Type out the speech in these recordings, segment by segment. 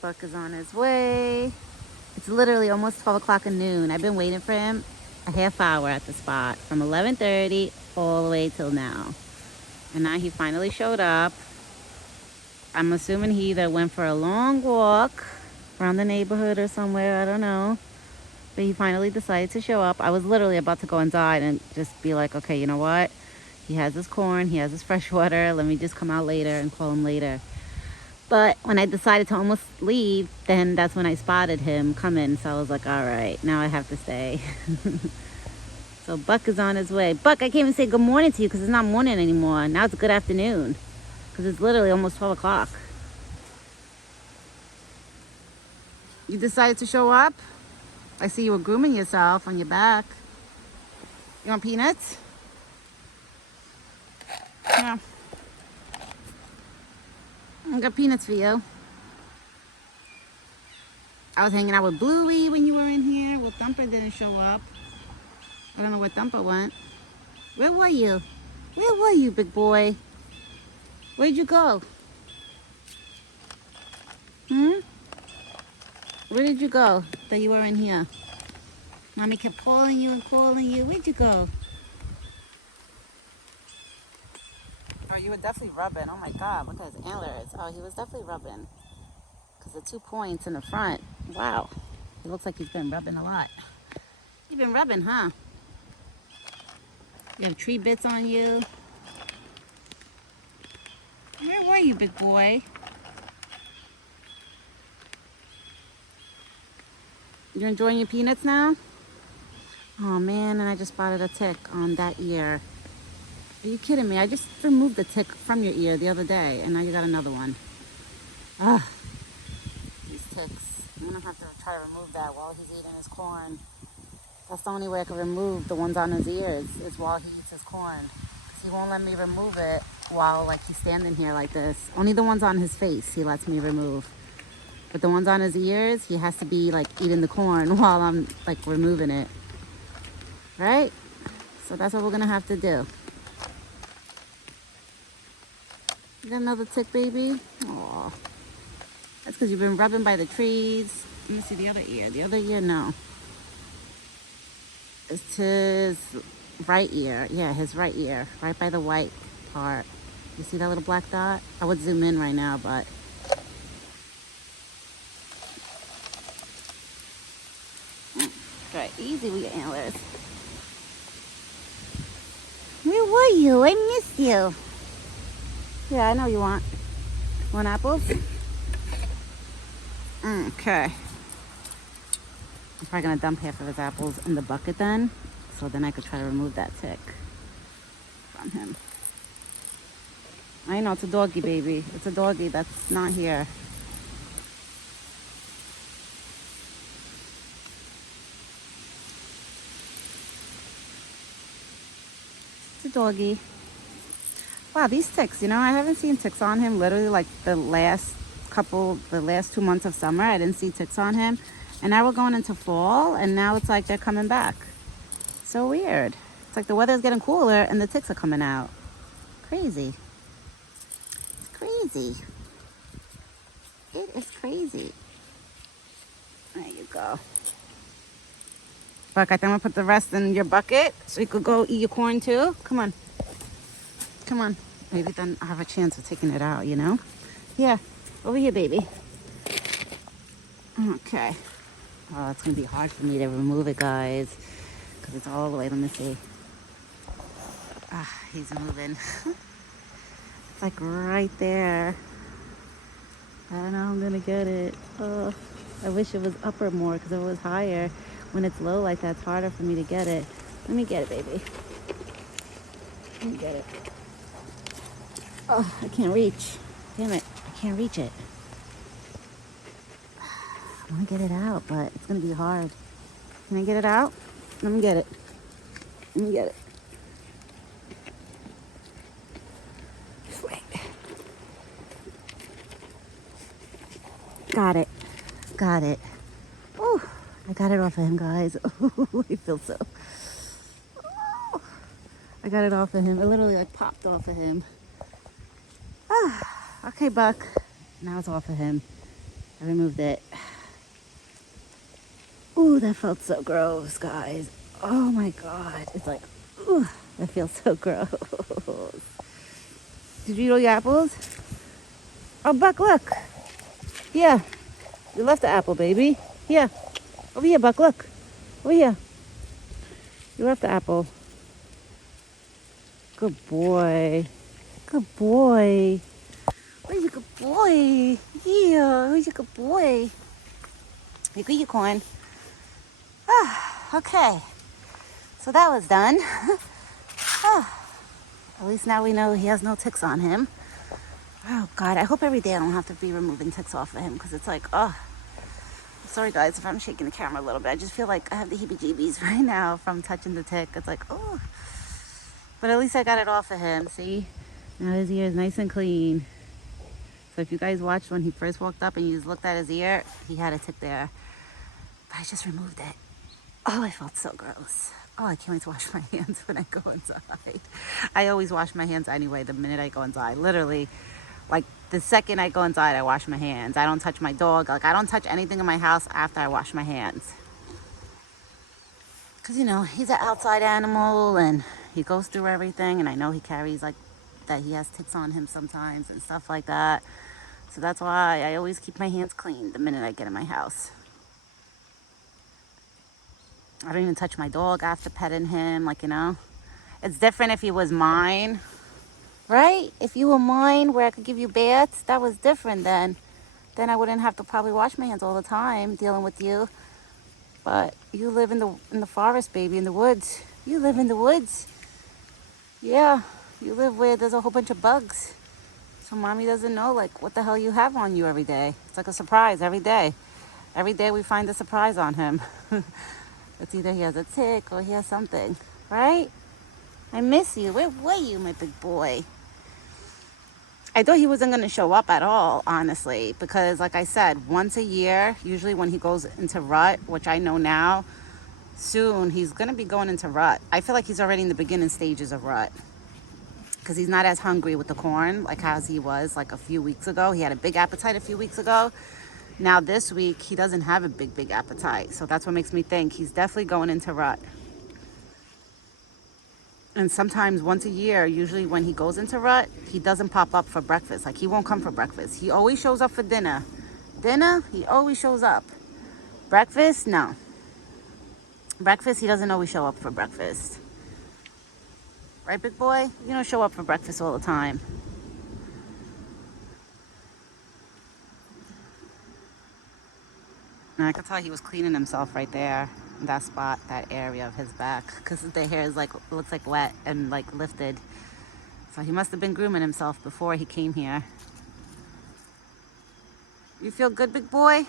Buck is on his way. It's literally almost 12 o'clock at noon. I've been waiting for him a half hour at the spot from 11:30 all the way till now. And now he finally showed up. I'm assuming he either went for a long walk around the neighborhood or somewhere, I don't know. But he finally decided to show up. I was literally about to go inside and just be like, okay, you know what? He has his corn, he has his fresh water. Let me just come out later and call him later. But when I decided to almost leave, then that's when I spotted him coming. So I was like, all right, now I have to stay. So Buck is on his way. Buck, I can't even say good morning to you because it's not morning anymore. Now it's good afternoon because it's literally almost 12 o'clock. You decided to show up? I see you were grooming yourself on your back. You want peanuts? Yeah. I got peanuts for you. I was hanging out with Bluey when you were in here. Well, Thumper didn't show up. I don't know where Thumper went. Where were you? Where were you, big boy? Where'd you go? Where did you go that you were in here? Mommy kept calling you and calling you. Where'd you go? Oh, you were definitely rubbing. Oh my God, look at his antlers. Oh, he was definitely rubbing. Because the 2 points in the front. Wow. It looks like he's been rubbing a lot. You've been rubbing, huh? You have tree bits on you. Where were you, big boy? You enjoying your peanuts now? Oh man, and I just spotted a tick on that ear. Are you kidding me? I just removed the tick from your ear the other day, and now you got another one. Ugh. These ticks. I'm gonna have to try to remove that while he's eating his corn. That's the only way I can remove the ones on his ears, is while he eats his corn. Because he won't let me remove it while like he's standing here like this. Only the ones on his face he lets me remove. But the ones on his ears, he has to be like eating the corn while I'm like removing it. Right? So that's what we're gonna have to do. You got another tick, baby? Aw. That's because you've been rubbing by the trees. Let me see the other ear. The other ear, no. It's his right ear. Yeah, his right ear. Right by the white part. You see that little black dot? I would zoom in right now, but... Try easy with your antlers. Where were you? I missed you. Yeah, I know you want. Want apples? Okay. I'm probably gonna dump half of his apples in the bucket then, so then I could try to remove that tick from him. I know, it's a doggy, baby. It's a doggy that's not here. It's a doggy. Wow, these ticks, you know, I haven't seen ticks on him literally like the last 2 months of summer. I didn't see ticks on him. And now we're going into fall, and now it's like they're coming back. So weird. It's like the weather's getting cooler and the ticks are coming out. Crazy. It's crazy. It is crazy. There you go. Buck, I think I'm gonna put the rest in your bucket so you could go eat your corn too. Come on. Come on. Maybe then I'll have a chance of taking it out, you know? Yeah. Over here, baby. Okay. Oh, it's gonna be hard for me to remove it, guys, because it's all the way. Let me see. Ah, he's moving. It's like right there. I don't know how I'm gonna get it. Oh, I wish it was upper more, because if it was higher, when it's low like that, it's harder for me to get it. Let me get it, baby. Let me get it. Oh, I can't reach. Damn it, I can't reach it. I want to get it out, but it's going to be hard. Can I get it out? Let me get it. Let me get it. Wait. Got it. Got it. Oh, I got it off of him, guys. Oh, I feel so... Oh, I got it off of him. It literally like popped off of him. Ah, okay, Buck. Now it's off of him. I removed it. Ooh, that felt so gross, guys. Oh my God. It's like, ooh, that feels so gross. Did you eat all your apples? Oh, Buck, look. Yeah, you left the apple, baby. Here. Over here, Buck, look. Over here. You left the apple. Good boy. Good boy. Where's your good boy? Yeah, where's your good boy? You got your corn. Ah, okay. So that was done. At least now we know he has no ticks on him. Oh God, I hope every day I don't have to be removing ticks off of him because it's like, oh. Sorry guys if I'm shaking the camera a little bit. I just feel like I have the heebie-jeebies right now from touching the tick. It's like, oh. But at least I got it off of him, see? Now his ear is nice and clean. So if you guys watched when he first walked up and you just looked at his ear, he had a tick there. But I just removed it. Oh, I felt so gross. Oh, I can't wait to wash my hands when I go inside. I always wash my hands anyway the minute I go inside. Literally, like the second I go inside, I wash my hands. I don't touch my dog. Like I don't touch anything in my house after I wash my hands. Because, you know, he's an outside animal and he goes through everything. And I know he carries like that he has ticks on him sometimes and stuff like that. So that's why I always keep my hands clean the minute I get in my house. I don't even touch my dog after petting him, like, you know. It's different if he was mine, right? If you were mine where I could give you baths, that was different then. Then I wouldn't have to probably wash my hands all the time dealing with you. But you live in the forest, baby, in the woods. You live in the woods. Yeah, you live where there's a whole bunch of bugs. So mommy doesn't know, like, what the hell you have on you every day. It's like a surprise every day. Every day we find a surprise on him. It's either he has a tick or he has something, right? I miss you. Where were you, my big boy? I thought he wasn't going to show up at all, honestly, because like I said, once a year, usually when he goes into rut, which I know now, soon he's going to be going into rut. I feel like he's already in the beginning stages of rut because he's not as hungry with the corn like as he was like a few weeks ago. He had a big appetite a few weeks ago. Now this week, he doesn't have a big appetite. So that's what makes me think he's definitely going into rut. And sometimes once a year, usually when he goes into rut, he doesn't pop up for breakfast. Like he won't come for breakfast. He always shows up for dinner. Dinner, he always shows up. Breakfast, no. Breakfast, he doesn't always show up for breakfast. Right, big boy? You don't show up for breakfast all the time. And I could tell he was cleaning himself right there, that spot, that area of his back, because the hair is like, looks like wet and like lifted. So he must have been grooming himself before he came here. You feel good, big boy?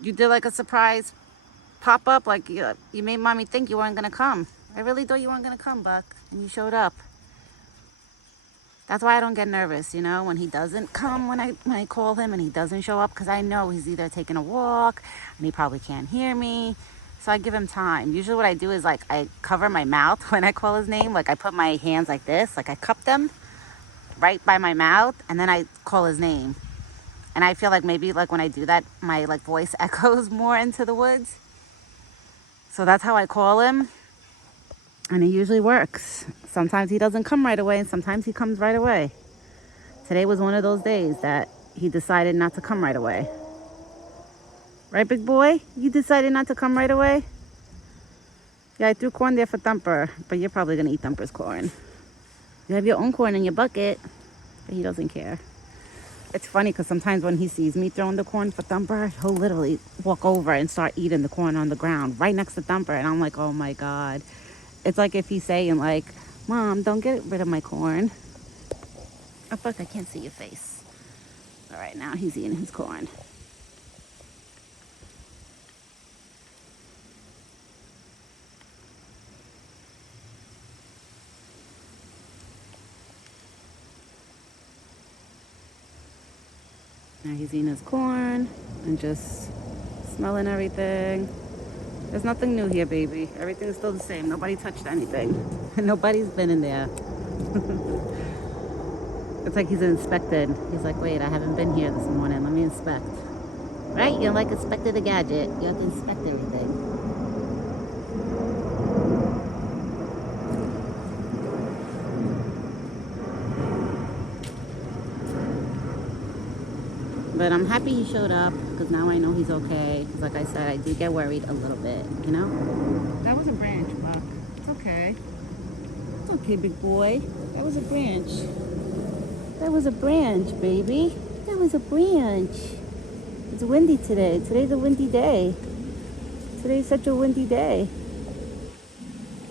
You did like a surprise pop up, like you made mommy think you weren't gonna come. I really thought you weren't gonna come, Buck, and you showed up. That's why I don't get nervous, you know, when he doesn't come when I call him and he doesn't show up, because I know he's either taking a walk and he probably can't hear me. So I give him time. Usually what I do is like I cover my mouth when I call his name. Like I put my hands like this, like I cup them right by my mouth, and then I call his name. And I feel like maybe like when I do that, my like voice echoes more into the woods. So that's how I call him. And it usually works. Sometimes he doesn't come right away and sometimes he comes right away. Today was one of those days that he decided not to come right away. Right, big boy? You decided not to come right away? Yeah, I threw corn there for Thumper, but you're probably gonna eat Thumper's corn. You have your own corn in your bucket, but he doesn't care. It's funny because sometimes when he sees me throwing the corn for Thumper, he'll literally walk over and start eating the corn on the ground right next to Thumper. And I'm like, oh my God. It's like if he's saying like, Mom, don't get rid of my corn. Oh, fuck, I can't see your face. All right, now he's eating his corn. Now he's eating his corn and just smelling everything. There's nothing new here, baby. Everything's still the same. Nobody touched anything. Nobody's been in there. It's like he's inspected. He's like, wait, I haven't been here this morning. Let me inspect. Right? You're like inspected a gadget. You have to inspect everything. But I'm happy he showed up because now I know he's okay. Because like I said, I do get worried a little bit, you know? That was a branch, Buck. It's okay. It's okay, big boy. That was a branch. That was a branch, baby. That was a branch. It's windy today. Today's a windy day. Today's such a windy day.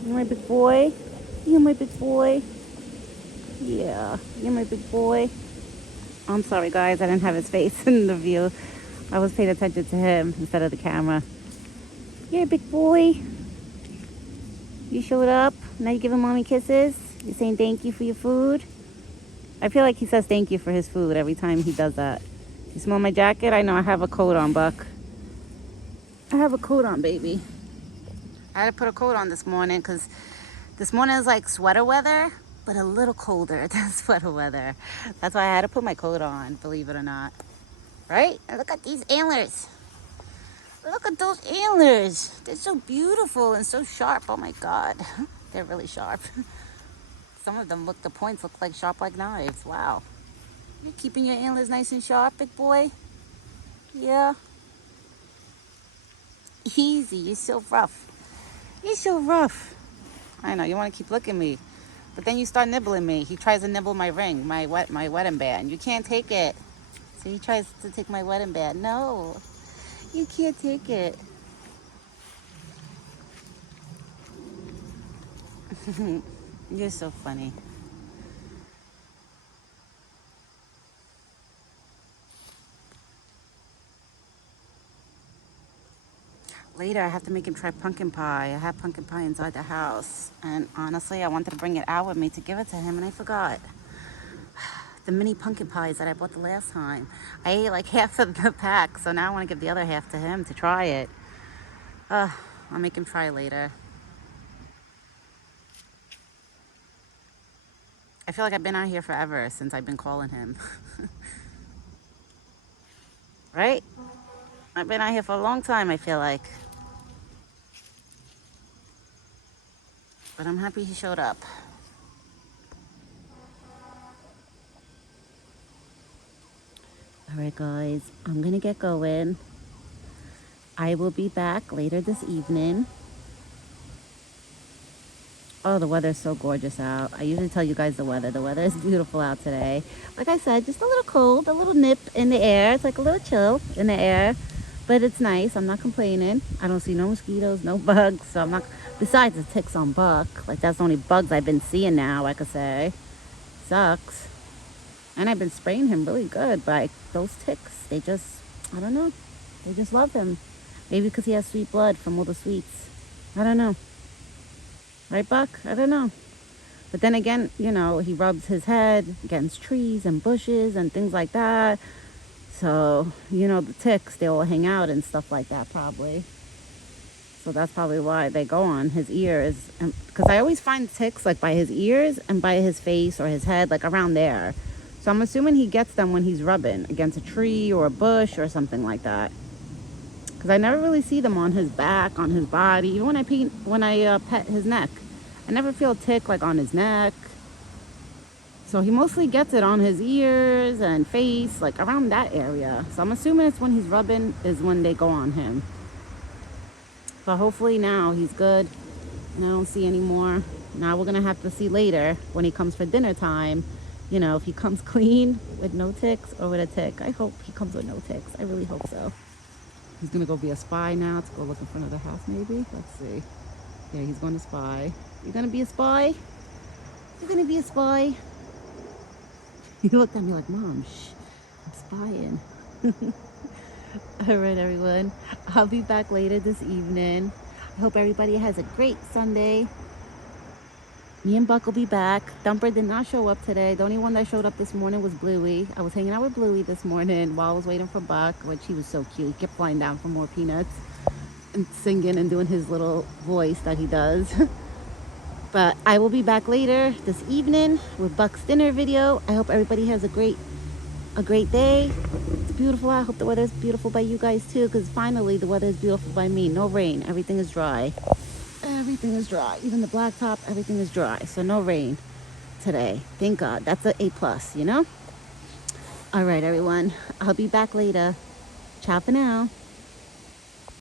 You're my big boy. You're my big boy. Yeah, you're my big boy. I'm sorry, guys. I didn't have his face in the view. I was paying attention to him instead of the camera. You're a big boy. You showed up. Now you're giving mommy kisses. You're saying thank you for your food. I feel like he says thank you for his food every time he does that. You smell my jacket? I know I have a coat on, Buck. I have a coat on, baby. I had to put a coat on this morning because this morning is like sweater weather, but a little colder than sweater weather. That's why I had to put my coat on, believe it or not. Right? And look at these antlers. Look at those antlers. They're so beautiful and so sharp. Oh my God. They're really sharp. Some of them look, the points look like sharp like knives. Wow. You're keeping your antlers nice and sharp, big boy? Yeah. Easy. You're so rough. You're so rough. I know. You want to keep looking at me. But then you start nibbling me. He tries to nibble my ring, my wedding band. You can't take it. So he tries to take my wedding band. No. You can't take it. You're so funny. Later, I have to make him try pumpkin pie. I have pumpkin pie inside the house. And honestly, I wanted to bring it out with me to give it to him, and I forgot. The mini pumpkin pies that I bought the last time. I ate like half of the pack, so now I want to give the other half to him to try it. I'll make him try later. I feel like I've been out here forever since I've been calling him. Right? I've been out here for a long time, I feel like. But I'm happy he showed up. All right, guys, I'm gonna get going. I will be back later this evening. Oh, the weather's so gorgeous out. I usually tell you guys the weather. The weather is beautiful out today. Like I said, just a little cold, a little nip in the air. It's like a little chill in the air, but it's nice. I'm not complaining. I don't see no mosquitoes, no bugs, so I'm not, besides the ticks on Buck. Like, that's the only bugs I've been seeing now, I could say. Sucks. And I've been spraying him really good, but those ticks, they just, I don't know. They just love him. Maybe because he has sweet blood from all the sweets. I don't know. Right, Buck? I don't know. But then again, you know, he rubs his head against trees and bushes and things like that. So, you know, the ticks, they all hang out and stuff like that probably. So that's probably why they go on his ears. Because I always find ticks like by his ears and by his face or his head, like around there. So I'm assuming he gets them when he's rubbing against a tree or a bush or something like that. Because I never really see them on his back, on his body. Even when I pet his neck, I never feel a tick like on his neck. So he mostly gets it on his ears and face, like around that area. So I'm assuming it's when he's rubbing is when they go on him. But hopefully now he's good and I don't see any more. Now we're going to have to see later when he comes for dinner time. You know, if he comes clean with no ticks or with a tick. I hope he comes with no ticks. I really hope so. He's going to go be a spy now to go look in front of the house maybe. Let's see. Yeah, he's going to spy. You're going to be a spy? You're going to be a spy? He looked at me like, Mom, shh, I'm spying. All right, everyone. I'll be back later this evening. I hope everybody has a great Sunday. Me and Buck will be back. Thumper did not show up today. The only one that showed up this morning was Bluey. I was hanging out with Bluey this morning while I was waiting for Buck, which he was so cute. He kept flying down for more peanuts and singing and doing his little voice that he does. But I will be back later this evening with Buck's dinner video. I hope everybody has a great day. It's beautiful. I hope the weather is beautiful by you guys too, because finally the weather is beautiful by me. No rain. Everything is dry. Everything is dry. Even the blacktop, everything is dry. So no rain today. Thank God. That's an A+, you know? All right, everyone. I'll be back later. Ciao for now.